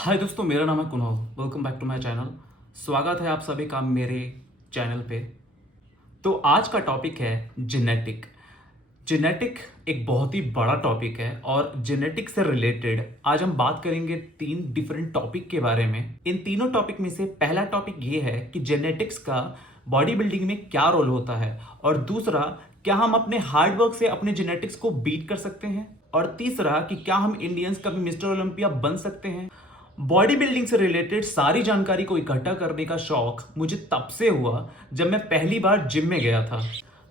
हाय दोस्तों, मेरा नाम है Kunal. Welcome back to my channel. स्वागत है आप सभी का मेरे चैनल पे। तो आज का टॉपिक है जेनेटिक। जेनेटिक एक बहुत ही बड़ा टॉपिक है और जेनेटिक से रिलेटेड आज हम बात करेंगे 3 डिफरेंट टॉपिक के बारे में। इन तीनों टॉपिक में से पहला टॉपिक ये है कि जेनेटिक्स का बॉडी बिल्डिंग में क्या रोल होता है, और दूसरा, क्या हम अपने हार्ड वर्क से अपने जेनेटिक्स को बीट कर सकते हैं, और तीसरा कि क्या हम इंडियंस कभी मिस्टर ओलंपिया बन सकते हैं। बॉडी बिल्डिंग से रिलेटेड सारी जानकारी को इकट्ठा करने का शौक मुझे तब से हुआ जब मैं पहली बार जिम में गया था।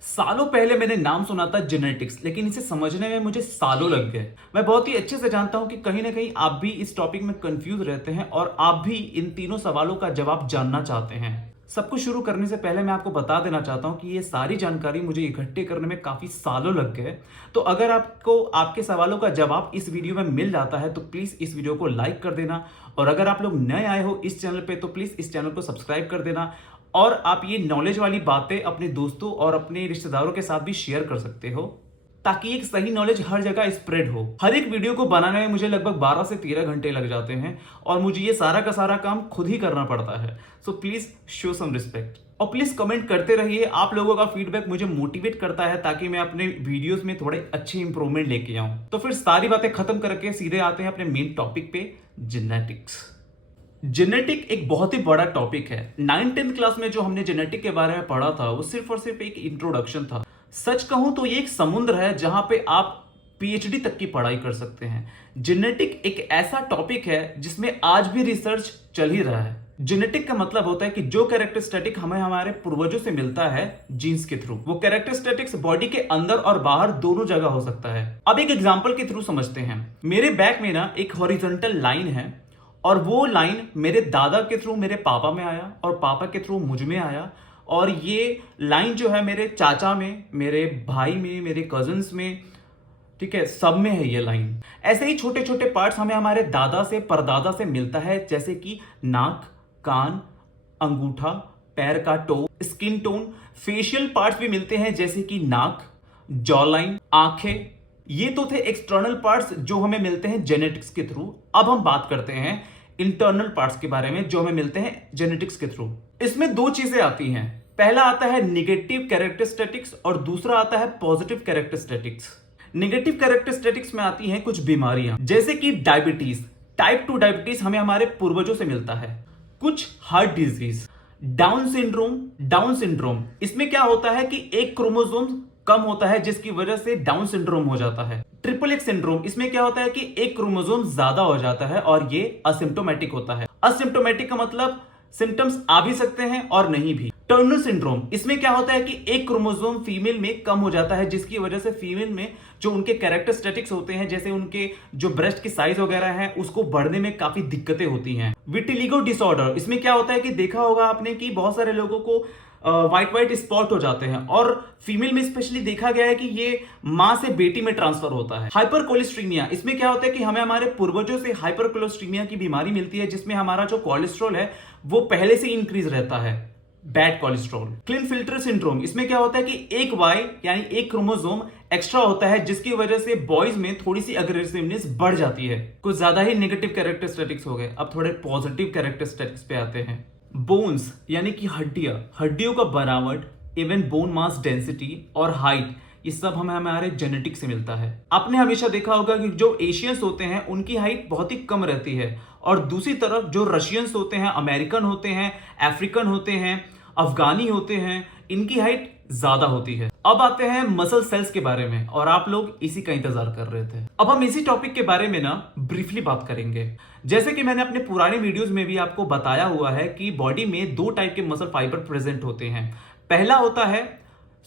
सालों पहले मैंने नाम सुना था जेनेटिक्स, लेकिन इसे समझने में मुझे सालों लग गए। मैं बहुत ही अच्छे से जानता हूं कि कहीं ना कहीं आप भी इस टॉपिक में कंफ्यूज रहते हैं और आप भी इन तीनों सवालों का जवाब जानना चाहते हैं। सब कुछ शुरू करने से पहले मैं आपको बता देना चाहता हूं कि ये सारी जानकारी मुझे इकट्ठे करने में काफी सालों लग गए। तो अगर आपको आपके सवालों का जवाब इस वीडियो में मिल जाता है तो प्लीज इस वीडियो को लाइक कर देना, और अगर आप लोग नए आए हो इस चैनल पे तो प्लीज इस चैनल को सब्सक्राइब कर देना, और आप ये नॉलेज वाली बातें अपने दोस्तों और अपने रिश्तेदारों के साथ भी शेयर कर सकते हो, ताकि एक सही नॉलेज हर जगह स्प्रेड हो। हर एक वीडियो को बनाने में मुझे लगभग 12 से 13 घंटे लग जाते हैं और मुझे ये सारा का सारा काम खुद ही करना पड़ता है। So please show some respect, और प्लीज कमेंट करते रहिए। आप लोगों का फीडबैक मुझे मोटिवेट करता है ताकि मैं अपने वीडियोस में थोड़े अच्छे इंप्रूवमेंट लेके आऊं। तो फिर सारी बातें खत्म करके सीधे आते हैं अपने मेन टॉपिक पे, जेनेटिक्स। जेनेटिक एक बहुत ही बड़ा टॉपिक है। 9th-10th क्लास में जो हमने जेनेटिक के बारे में पढ़ा था वो सिर्फ और सिर्फ एक इंट्रोडक्शन था। सच कहूं तो ये एक समुद्र है जहां पे आप पीएचडी तक की पढ़ाई कर सकते हैं। जेनेटिक एक ऐसा टॉपिक है जिसमें आज भी रिसर्च चल ही रहा है। जेनेटिक का मतलब होता है कि जो कैरेक्टरिस्टिक हमें हमारे पूर्वजों से मिलता है जीन्स के थ्रू, वो कैरेक्टरिस्टिक्स बॉडी के अंदर और बाहर दोनों जगह हो सकता है। अब एक एग्जांपल के थ्रू समझते हैं। मेरे बैक में ना एक हॉरिजॉन्टल लाइन है, और वो लाइन मेरे दादा के थ्रू मेरे पापा में आया, और पापा के थ्रू मुझ में आया, और ये लाइन जो है मेरे चाचा में, मेरे भाई में, मेरे कजन्स में, ठीक है, सब में है ये लाइन। ऐसे ही छोटे छोटे पार्ट्स हमें हमारे दादा से परदादा से मिलता है, जैसे कि नाक, कान, अंगूठा, पैर का toe, skin tone. Facial parts भी मिलते हैं जैसे कि नाक, जॉ लाइन, आंखें। ये तो थे एक्सटर्नल पार्ट्स जो हमें मिलते हैं जेनेटिक्स के थ्रू। अब हम बात करते हैं इंटरनल पार्ट्स के बारे में जो हमें मिलते हैं जेनेटिक्स के थ्रू। इसमें 2 चीजें आती हैं। पहला आता है निगेटिव कैरेक्टरिस्टिक्स और दूसरा आता है पॉजिटिव कैरेक्टरिस्टिक्स। निगेटिव कैरेक्टरिस्टिक्स में आती हैं कुछ बीमारियां, जैसे कि डायबिटीज। टाइप 2 डायबिटीज हमें हमारे पूर्वजों से मिलता है। कुछ हार्ट डिजीज, डाउन सिंड्रोम, इसमें क्या होता है कि एक क्रोमोसोम कम होता है जिसकी वजह से डाउन सिंड्रोम हो जाता है। ट्रिपल एक्स सिंड्रोम, इसमें क्या होता है कि एक क्रोमोसोम ज्यादा हो जाता है और ये असिम्प्टोमेटिक होता है। असिम्प्टोमेटिक का मतलब सिम्टम्स आ भी सकते हैं और नहीं भी। टर्नर सिंड्रोम, इसमें क्या होता है कि एक क्रोमोसोम फीमेल में कम हो जाता है जिसकी वजह से फीमेल में जो उनके कैरेक्टरिस्टिक्स होते हैं, जैसे उनके जो ब्रेस्ट की साइज वगैरह है, उसको बढ़ने में काफी दिक्कतें होती हैं। विटिलिगो डिसऑर्डर, इसमें क्या होता है कि देखा होगा आपने कि बहुत सारे लोगों को व्हाइट स्पॉट हो जाते हैं, और फीमेल में स्पेशली देखा गया है कि ये मां से बेटी में ट्रांसफर होता है। हाइपर कोलेस्ट्रीमिया, इसमें क्या होता है कि हमें हमारे पूर्वजों से हाइपर कोलेस्ट्रीमिया की बीमारी मिलती है, जिसमें हमारा जो कोलेस्ट्रॉल है वो पहले से इंक्रीज रहता है, बैड कोलेस्ट्रॉल। क्लिनफिल्टर सिंड्रोम, इसमें क्या होता है कि एक वाई यानी एक क्रोमोसोम एक्स्ट्रा होता है जिसकी वजह से बॉयज में थोड़ी सी अग्रेसिवनेस बढ़ जाती है। कुछ ज्यादा ही नेगेटिव कैरेक्टरिस्टिक्स हो गए। अब थोड़े पॉजिटिव कैरेक्टरिस्टिक्स पे आते हैं। बोन्स यानी कि हड्डियों का बनावट, इवन बोन मास डेंसिटी और हाइट, ये सब हमें हमारे जेनेटिक से मिलता है। आपने हमेशा देखा होगा कि जो एशियंस होते हैं उनकी हाइट बहुत ही कम रहती है, और दूसरी तरफ जो रशियंस होते हैं, अमेरिकन होते हैं, अफ्रीकन होते हैं, अफगानी होते हैं, इनकी हाइट ज्यादा होती है। अब आते हैं मसल सेल्स के बारे में, और आप लोग इसी का इंतजार कर रहे थे। अब हम इसी टॉपिक के बारे में ना ब्रीफली बात करेंगे। जैसे कि मैंने अपने पुराने वीडियोस में भी आपको बताया हुआ है कि बॉडी में 2 टाइप के मसल फाइबर प्रेजेंट होते हैं। पहला होता है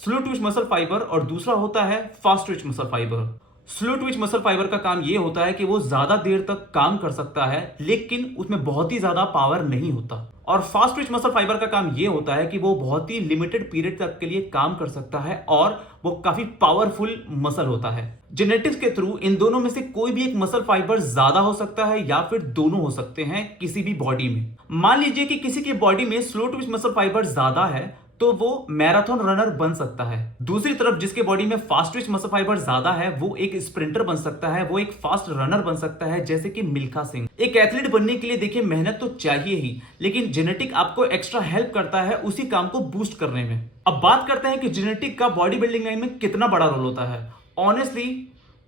स्लो ट्विच मसल फाइबर और दूसरा होता है fast Twitch muscle fibre. Slow Twitch muscle fibre का काम यह होता है कि वो ज्यादा देर तक काम कर सकता है, लेकिन उसमें बहुत ही ज्यादा पावर नहीं होता। और फास्ट ट्विच मसल फाइबर का काम यह होता है कि वो बहुत ही लिमिटेड पीरियड तक के लिए काम कर सकता है, और वो काफी पावरफुल मसल होता है। जेनेटिक्स के थ्रू इन दोनों में से कोई भी एक मसल फाइबर ज्यादा हो सकता है या फिर दोनों हो सकते हैं किसी भी बॉडी में। मान लीजिए कि किसी की बॉडी में स्लो ट्विच मसल फाइबर ज्यादा है, तो वो मैराथन रनर बन सकता है। दूसरी तरफ जिसके बॉडी में फास्ट ट्विच मसल फाइबर ज्यादा है वो एक स्प्रिंटर बन सकता है, वो एक फास्ट रनर बन सकता है, जैसे कि मिल्खा सिंह। एक एथलीट बनने के लिए देखिए मेहनत तो चाहिए ही, लेकिन जेनेटिक आपको एक्स्ट्रा हेल्प करता है उसी काम को बूस्ट करने में। अब बात करते हैं कि जेनेटिक का बॉडी बिल्डिंग लाइन में कितना बड़ा रोल होता है। ऑनेस्टली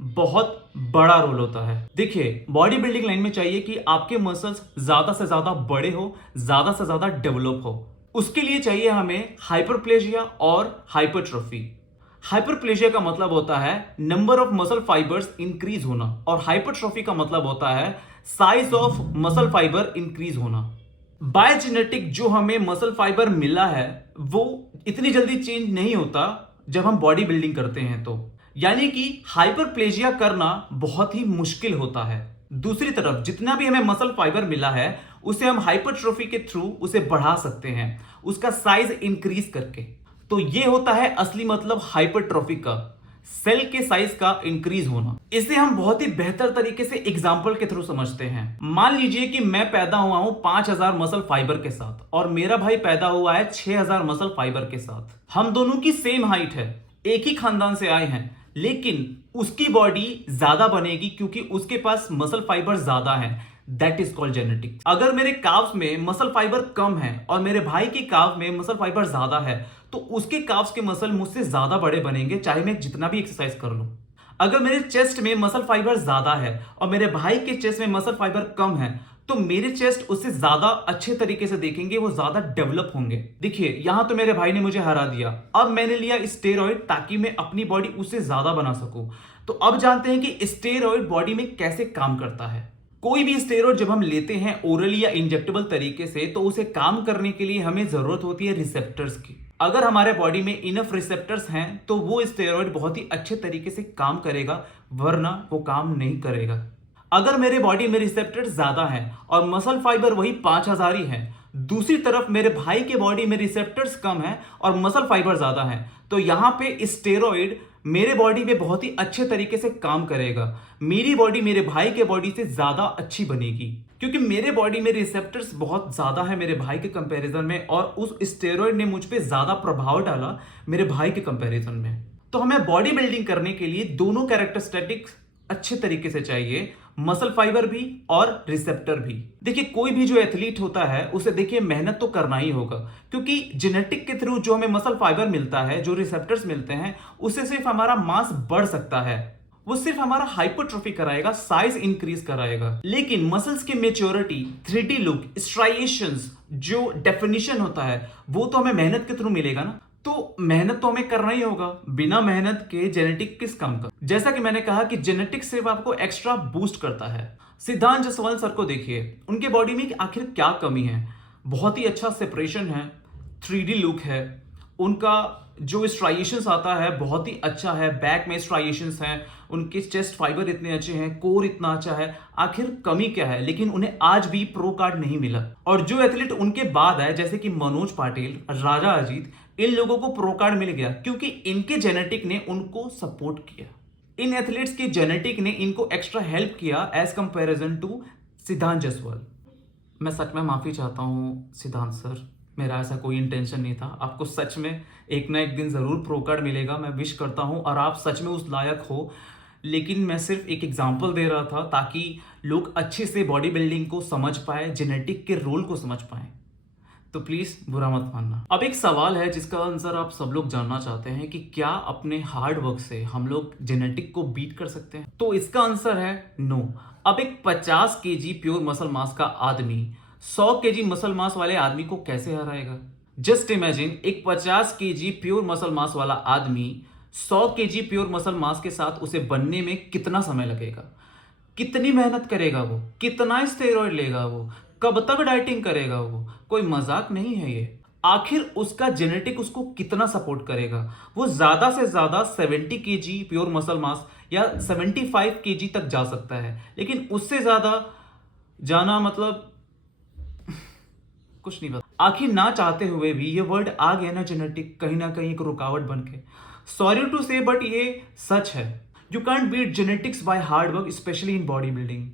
बहुत बड़ा रोल होता है। देखिए बॉडी बिल्डिंग लाइन में चाहिए कि आपके मसल्स ज्यादा से ज्यादा बड़े हो, ज्यादा से ज्यादा डेवलप हो। उसके लिए चाहिए हमें हाइपरप्लेजिया और हाइपरट्रोफी। हाइपरप्लेजिया का मतलब होता है number of muscle fibres increase होना, और हाइपरट्रोफी का मतलब होता है size of muscle fibre increase होना। बायोजेनेटिक जो हमें मसल फाइबर मिला है वो इतनी जल्दी चेंज नहीं होता जब हम बॉडी बिल्डिंग करते हैं, तो यानी कि हाइपरप्लेजिया करना बहुत ही मुश्किल होता है। दूसरी तरफ जितना भी हमें मसल फाइबर मिला है उसे हम हाइपरट्रोफी के थ्रू उसे बढ़ा सकते हैं, उसका साइज इंक्रीज करके। तो ये होता है असली मतलब हाइपरट्रोफी का, सेल के साइज का इंक्रीज होना। इसे हम बहुत ही बेहतर तरीके से एग्जांपल के थ्रू समझते हैं। मान लीजिए कि मैं पैदा हुआ हूं 5000 मसल फाइबर के साथ और मेरा भाई पैदा हुआ है 6000 मसल फाइबर के साथ। हम दोनों की सेम हाइट है, एक ही खानदान से आए हैं, लेकिन उसकी बॉडी ज्यादा बनेगी क्योंकि उसके पास मसल फाइबर ज्यादा है। That is called genetics. अगर मेरे काव्स में मसल फाइबर कम है और मेरे भाई के काव में मसल फाइबर ज्यादा है तो उसके काव्स के मसल मुझसे ज्यादा बड़े बनेंगे, चाहे मैं जितना भी एक्सरसाइज कर लूं। अगर मेरे चेस्ट में मसल फाइबर ज्यादा है और मेरे भाई के चेस्ट में मसल फाइबर कम है तो मेरे चेस्ट उससे ज्यादा अच्छे तरीके से देखेंगे, वो ज्यादा डेवलप होंगे। देखिए यहां तो मेरे भाई ने मुझे हरा दिया, अब मैंने लिया स्टेरॉइड ताकि मैं अपनी बॉडी उससे ज्यादा बना सकूं। तो अब जानते हैं कि स्टेरॉइड बॉडी में कैसे काम करता है। कोई भी स्टेरॉइड जब हम लेते हैं ओरली या इंजेक्टेबल तरीके से तो उसे काम करने के लिए हमें जरूरत होती है रिसेप्टर्स की। अगर हमारे बॉडी में इनफ रिसेप्टर्स हैं तो वो स्टेरॉइड बहुत ही अच्छे तरीके से काम करेगा, वरना वो काम नहीं करेगा। अगर मेरे बॉडी में रिसेप्टर्स ज्यादा हैं और मसल फाइबर वही 5000 ही है, दूसरी तरफ मेरे भाई के बॉडी में रिसेप्टर्स कम है और मसल फाइबर ज्यादा है, तो यहां पे स्टेरॉइड मेरे बॉडी में बहुत ही अच्छे तरीके से काम करेगा। मेरी बॉडी मेरे भाई के बॉडी से ज्यादा अच्छी बनेगी क्योंकि मेरे बॉडी में रिसेप्टर्स बहुत ज्यादा है मेरे भाई के कंपैरिजन में, और उस स्टेरॉइड ने मुझ पे ज्यादा प्रभाव डाला मेरे भाई के कंपैरिजन में। तो हमें बॉडी बिल्डिंग करने के लिए दोनों कैरेक्टरिस्टिक्स अच्छे तरीके से चाहिए, मसल फाइबर भी और रिसेप्टर भी। देखिए कोई भी जो एथलीट होता है उसे देखिए मेहनत तो करना ही होगा, क्योंकि जेनेटिक के थ्रू जो हमें मसल फाइबर मिलता है, जो रिसेप्टर्स मिलते हैं, उससे सिर्फ हमारा मास बढ़ सकता है, वो सिर्फ हमारा हाइपरट्रोफी कराएगा, साइज इंक्रीज कराएगा। लेकिन मसल्स की मेच्योरिटी, 3D लुक, स्ट्राइएशंस, जो डेफिनेशन होता है वो तो हमें मेहनत के थ्रू मिलेगा ना। तो मेहनत तो हमें करना ही होगा, बिना मेहनत के जेनेटिक किस काम का। जैसा कि मैंने कहा कि जेनेटिक सिर्फ आपको एक्स्ट्रा बूस्ट करता है। सिद्धांत जायसवाल सर को देखिए, उनके बॉडी में आखिर क्या कमी है। बहुत ही अच्छा सेपरेशन है, 3D लुक है, उनका जो स्ट्राइएशंस आता है बहुत ही अच्छा है, बैक में स्ट्राइएशंस हैं, उनके चेस्ट फाइबर इतने अच्छे हैं, कोर इतना अच्छा है। आखिर कमी क्या है? लेकिन उन्हें आज भी प्रो कार्ड नहीं मिला। और जो एथलीट उनके बाद है जैसे कि मनोज पाटिल, राजा अजीत, इन लोगों को प्रो कार्ड मिल गया क्योंकि इनके जेनेटिक ने उनको सपोर्ट किया। इन एथलीट्स की जेनेटिक ने इनको एक्स्ट्रा हेल्प किया एज कंपैरिजन टू सिद्धांत जायसवाल। मैं सच में माफी चाहता हूँ सिद्धांत सर, मेरा ऐसा कोई इंटेंशन नहीं था। आपको सच में एक ना एक दिन जरूर प्रो कार्ड मिलेगा, मैं विश करता हूँ, और आप सच में उस लायक हो। लेकिन मैं सिर्फ एक एग्जांपल दे रहा था ताकि लोग अच्छे से बॉडी बिल्डिंग को समझ पाए, जेनेटिक के रोल को समझ पाए। तो प्लीज बुरा मत मानना। अब एक सवाल है जिसका आंसर आप सब लोग जानना चाहते हैं कि क्या अपने हार्ड वर्क से हम लोग जेनेटिक को बीट कर सकते हैं? तो इसका आंसर है नो। अब एक 50 केजी प्योर मसल मास का आदमी 100 केजी मसल मास वाले आदमी को कैसे हराएगा? जस्ट इमेजिन, एक 50 केजी प्योर मसल मास वाला आदमी 100 केजी प्योर मसल मास के साथ उसे बनने में कितना समय लगेगा, कितनी मेहनत करेगा वो, कितना स्टेरॉइड लेगा वो, कब तक डाइटिंग करेगा वो? कोई मजाक नहीं है ये। आखिर उसका जेनेटिक उसको कितना सपोर्ट करेगा? वो ज्यादा से ज्यादा 70 केजी प्योर मसल मास या 75 केजी तक जा सकता है, लेकिन उससे ज्यादा जाना मतलब कुछ नहीं पता। आखिर ना चाहते हुए भी ये वर्ड आ गया ना, जेनेटिक कहीं ना कहीं एक रुकावट बन के। सॉरी टू से बट ये सच है। You can't beat genetics by hard work, specially in body building.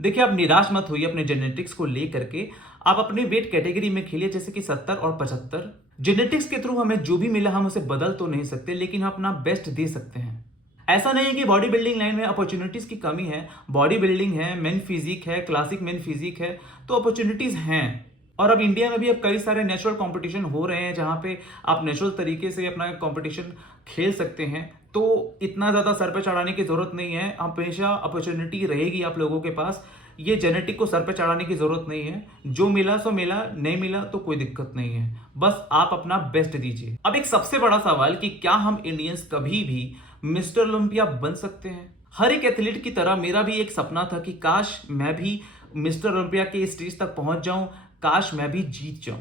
देखिए आप निराश मत होइए अपने जेनेटिक्स को लेकर के। आप अपने वेट कैटेगरी में खेलिए जैसे कि 70 और 75। जेनेटिक्स के थ्रू हमें जो भी मिला हम उसे बदल तो नहीं सकते, लेकिन हम अपना बेस्ट दे सकते हैं। ऐसा नहीं है कि बॉडी बिल्डिंग लाइन में अपॉर्चुनिटीज की कमी है। बॉडी बिल्डिंग है, मेन फिजिक है, क्लासिक मेन फिजिक है, तो अपॉर्चुनिटीज हैं। और अब इंडिया में भी अब कई सारे नेचुरल कंपटीशन हो रहे हैं जहां पे आप नेचुरल तरीके से अपना कंपटीशन खेल सकते हैं। तो इतना ज़्यादा सर पे चढ़ाने की ज़रूरत नहीं है, हमेशा अपॉर्चुनिटी रहेगी आप लोगों के पास। ये जेनेटिक को सर पे चढ़ाने की ज़रूरत नहीं है, जो मिला सो मिला, नहीं मिला तो कोई दिक्कत नहीं है, बस आप अपना बेस्ट दीजिए। अब एक सबसे बड़ा सवाल कि क्या हम इंडियंस कभी भी मिस्टर ओलंपिया बन सकते हैं? हर एक एथलीट की तरह मेरा भी एक सपना था कि काश मैं भी मिस्टर ओलंपिया के स्टेज तक पहुंच जाऊं, काश मैं भी जीत जाऊं।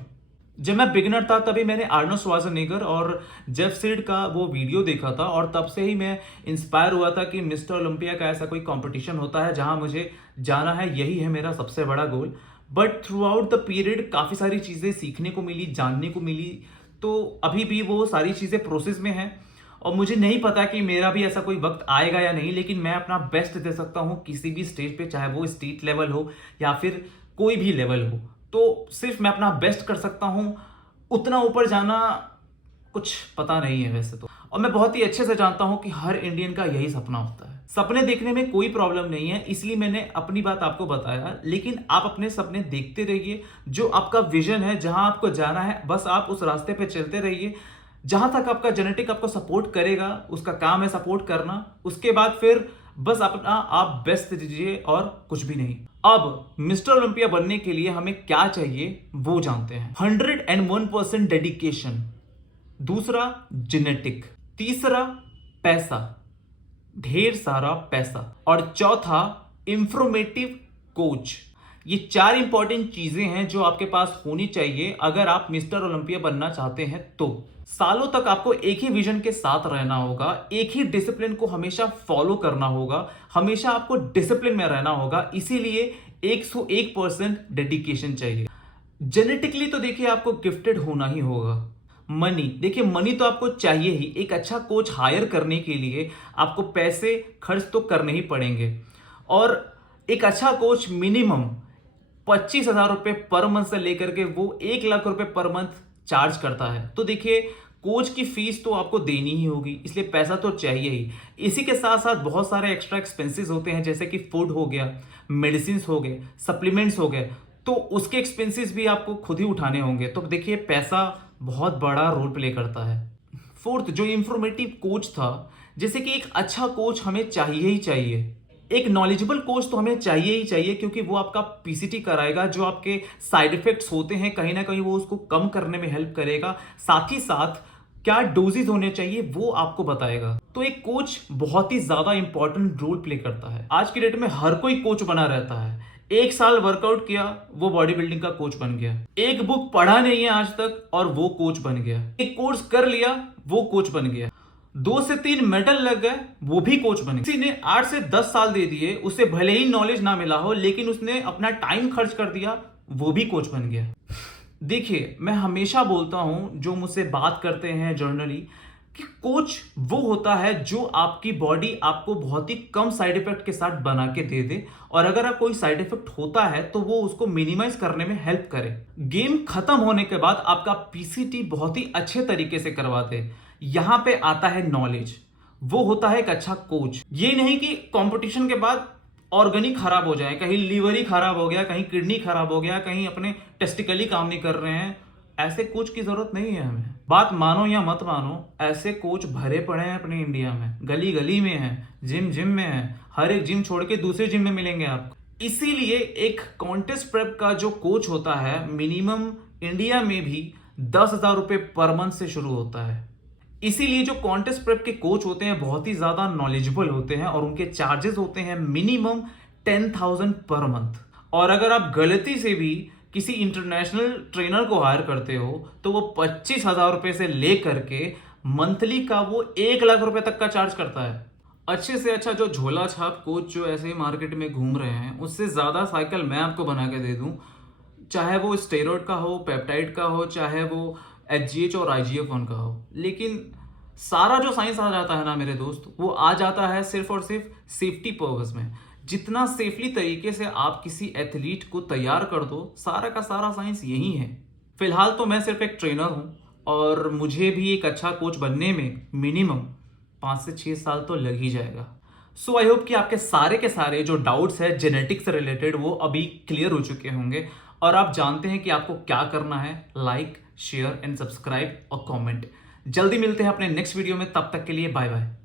जब मैं बिगिनर था तभी मैंने आर्नोल्ड श्वार्ज़नेगर और जेफ सीड का वो वीडियो देखा था, और तब से ही मैं इंस्पायर हुआ था कि मिस्टर ओलंपिया का ऐसा कोई कंपटीशन होता है जहां मुझे जाना है, यही है मेरा सबसे बड़ा goal. But throughout the period काफ़ी सारी चीज़ें सीखने को मिली, जानने को मिली, तो अभी भी वो सारी चीज़ें प्रोसेस में हैं और मुझे नहीं पता कि मेरा भी ऐसा कोई वक्त आएगा या नहीं, लेकिन मैं अपना बेस्ट दे सकता हूँ किसी भी स्टेज पे, चाहे वो स्टेट लेवल हो या फिर कोई भी लेवल हो। तो सिर्फ मैं अपना बेस्ट कर सकता हूँ, उतना ऊपर जाना कुछ पता नहीं है वैसे तो। और मैं बहुत ही अच्छे से जानता हूँ कि हर इंडियन का यही सपना होता है। सपने देखने में कोई प्रॉब्लम नहीं है, इसलिए मैंने अपनी बात आपको बताया, लेकिन आप अपने सपने देखते रहिए। जो आपका विजन है, जहां आपको जाना है, बस आप उस रास्ते पे चलते रहिए। जहां तक आपका जेनेटिक आपको सपोर्ट करेगा, उसका काम है सपोर्ट करना। उसके बाद फिर बस अपना आप बेस्ट दीजिए और कुछ भी नहीं। अब मिस्टर ओलंपिया बनने के लिए हमें क्या चाहिए वो जानते हैं। 101% डेडिकेशन, दूसरा जेनेटिक, तीसरा पैसा, ढेर सारा पैसा, और चौथा इंफॉर्मेटिव कोच। ये 4 इंपॉर्टेंट चीजें हैं जो आपके पास होनी चाहिए अगर आप मिस्टर ओलंपिया बनना चाहते हैं। तो सालों तक आपको एक ही विजन के साथ रहना होगा, एक ही डिसिप्लिन को हमेशा फॉलो करना होगा, हमेशा आपको डिसिप्लिन में रहना होगा, इसीलिए 101% डेडिकेशन चाहिए। जेनेटिकली तो देखिए आपको गिफ्टेड होना ही होगा। मनी, देखिए मनी तो आपको चाहिए ही। एक अच्छा कोच हायर करने के लिए आपको पैसे खर्च तो करने ही पड़ेंगे, और एक अच्छा कोच मिनिमम 25,000 रुपए पर मंथ से लेकर के वो 1 लाख रुपए पर मंथ चार्ज करता है। तो देखिए कोच की फीस तो आपको देनी ही होगी, इसलिए पैसा तो चाहिए ही। इसी के साथ साथ बहुत सारे एक्स्ट्रा एक्सपेंसेस होते हैं, जैसे कि फूड हो गया, मेडिसिन हो गए, सप्लीमेंट्स हो गए, तो उसके एक्सपेंसेस भी आपको खुद ही उठाने होंगे। तो देखिए पैसा बहुत बड़ा रोल प्ले करता है। फोर्थ, जो इंफॉर्मेटिव कोच था, जैसे कि एक अच्छा कोच हमें चाहिए ही चाहिए। एक नॉलेजेबल कोच तो हमें चाहिए ही चाहिए, क्योंकि वो आपका पीसीटी कराएगा, जो आपके साइड इफेक्ट्स होते हैं कहीं ना कहीं वो उसको कम करने में हेल्प करेगा। साथ ही साथ क्या डोजेज होने चाहिए वो आपको बताएगा। तो एक कोच बहुत ही ज्यादा इंपॉर्टेंट रोल प्ले करता है। आज की डेट में हर कोई कोच बना रहता है। 1 साल वर्कआउट किया, वो बॉडी बिल्डिंग का कोच बन गया। एक बुक पढ़ा नहीं है आज तक और वो कोच बन गया। एक कोर्स कर लिया, वो कोच बन गया। 2 से 3 मेडल लग गए, वो भी कोच बन गया। किसी ने 8 से 10 साल दे दिए, उसे भले ही नॉलेज ना मिला हो, लेकिन उसने अपना टाइम खर्च कर दिया, वो भी कोच बन गया। देखिए मैं हमेशा बोलता हूं, जो मुझसे बात करते हैं जर्नली, कि कोच वो होता है जो आपकी बॉडी आपको बहुत ही कम साइड इफेक्ट के साथ बना के दे दे, और अगर कोई साइड इफेक्ट होता है तो वो उसको मिनिमाइज करने में हेल्प करे। गेम खत्म होने के बाद आपका पीसीटी बहुत ही अच्छे तरीके से करवा दे। यहां पे आता है नॉलेज, वो होता है एक अच्छा कोच। ये नहीं कि कंपटीशन के बाद ऑर्गन ही खराब हो जाए, कहीं लीवर ही खराब हो गया, कहीं किडनी खराब हो गया, कहीं अपने टेस्टिकल ही काम नहीं कर रहे हैं। ऐसे कोच की जरूरत नहीं है हमें। बात मानो या मत मानो, ऐसे कोच भरे पड़े हैं अपने इंडिया में, गली गली में है, जिम जिम में है, हर एक जिम छोड़ के दूसरे जिम में मिलेंगे आपको। इसीलिए एक कॉन्टेस्ट प्रेप का जो कोच होता है, मिनिमम इंडिया में भी 10,000 रुपए पर मंथ से शुरू होता है। इसीलिए जो कॉन्टेस्ट प्रेप के कोच होते हैं बहुत ही ज्यादा नॉलेजेबल होते हैं, और उनके चार्जेस होते हैं मिनिमम 10,000 पर मंथ। और अगर आप गलती से भी किसी इंटरनेशनल ट्रेनर को हायर करते हो तो वो 25,000 रुपए से लेकर के मंथली का वो 1 लाख रुपए तक का चार्ज करता है। अच्छे से अच्छा जो झोला छाप कोच जो ऐसे ही मार्केट में घूम रहे हैं, उससे ज्यादा साइकिल मैं आपको बना के दे दूं, चाहे वो स्टेरॉइड का हो, पेप्टाइड का हो, चाहे वो एचजीएच और आईजीएफ-1 का हो। लेकिन सारा जो साइंस आ जाता है ना मेरे दोस्त, वो आ जाता है सिर्फ और सिर्फ सेफ्टी पर्पस में। जितना सेफली तरीके से आप किसी एथलीट को तैयार कर दो, सारा का सारा साइंस यही है। फिलहाल तो मैं सिर्फ एक ट्रेनर हूं, और मुझे भी एक अच्छा कोच बनने में मिनिमम 5 से 6 साल तो लग ही जाएगा। सो आई होप कि आपके सारे के सारे जो डाउट्स है जेनेटिक्स से रिलेटेड वो अभी क्लियर हो चुके होंगे और आप जानते हैं कि आपको क्या करना है। लाइक, शेयर एंड सब्सक्राइब और कमेंट। जल्दी मिलते हैं अपने नेक्स्ट वीडियो में, तब तक के लिए बाय बाय।